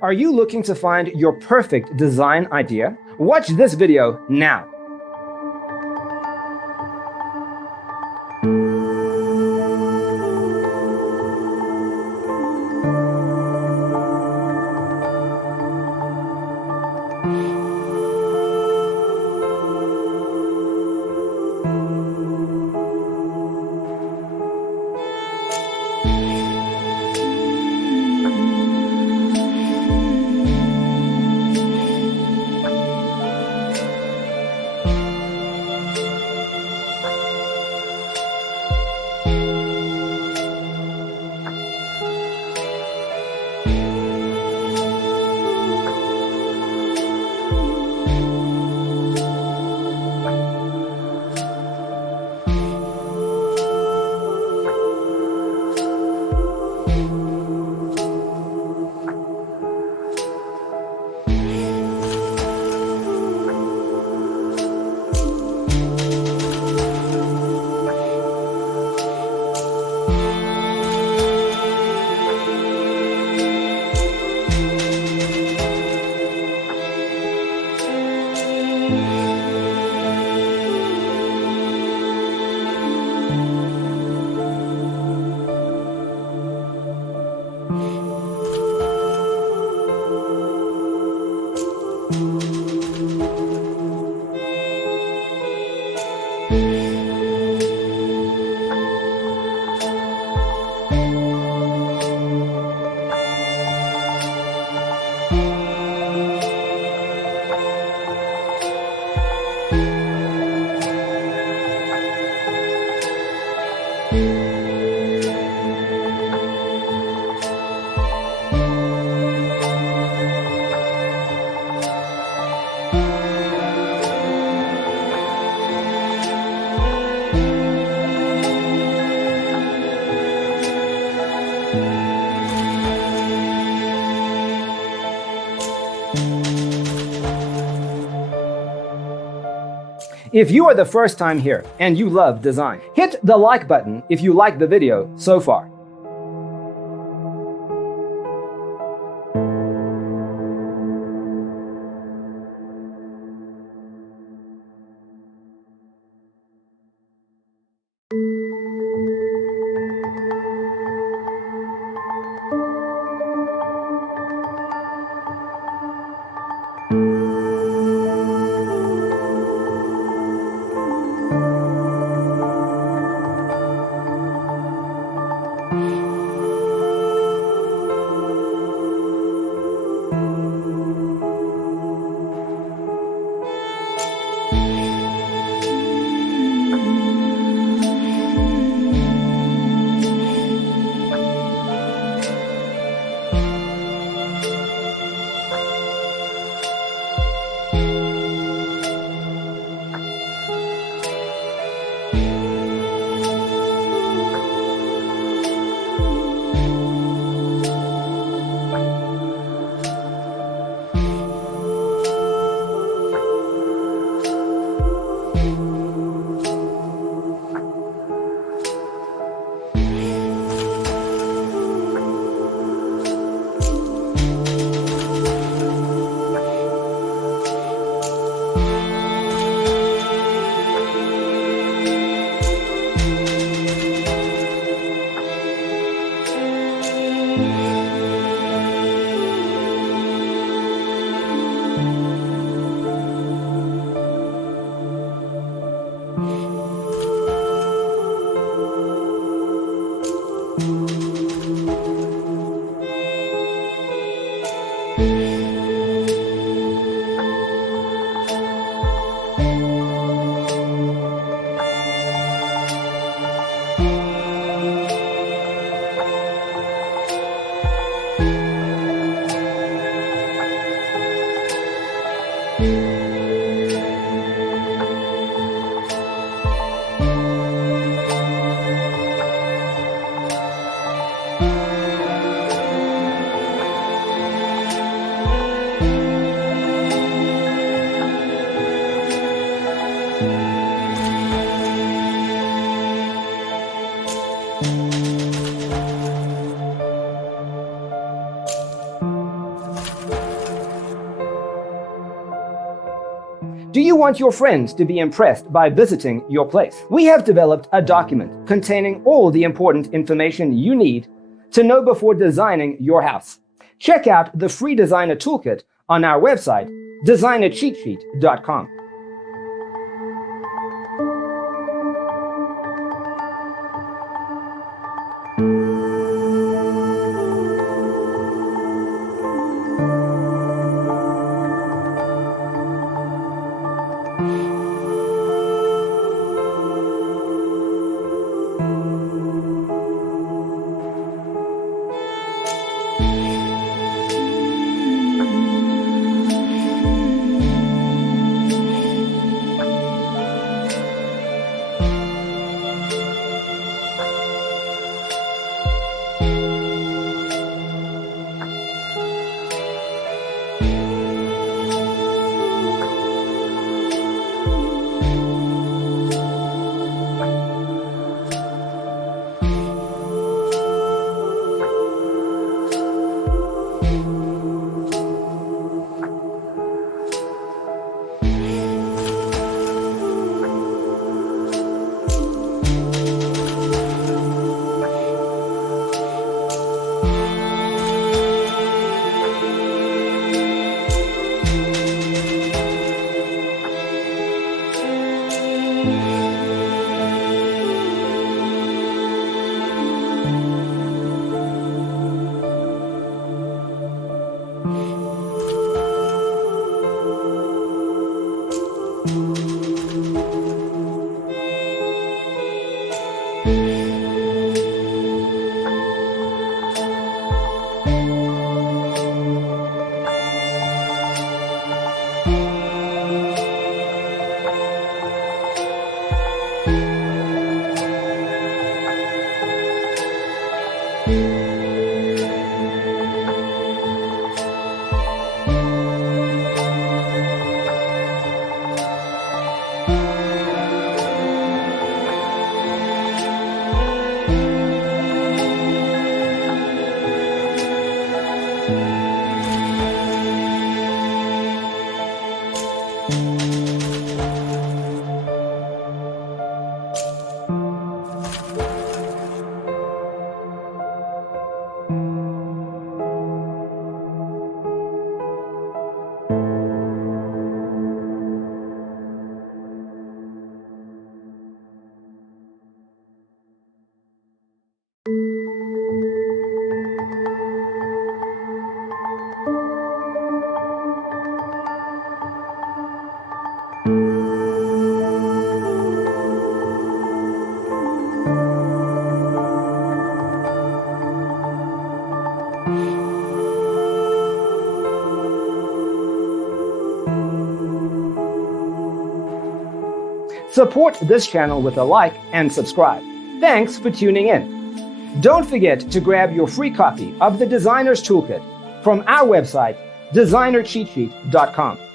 Are you looking to find your perfect design idea? Watch this video now. If you are the first time here and you love design, hit the like button if you like the video so far. Do you want your friends to be impressed by visiting your place? We have developed a document containing all the important information you need to know before designing your house. Check out the free designer toolkit on our website, designercheatsheet.com. Support this channel with a like and subscribe. Thanks for tuning in. Don't forget to grab your free copy of the Designer's Toolkit from our website, designercheatsheet.com.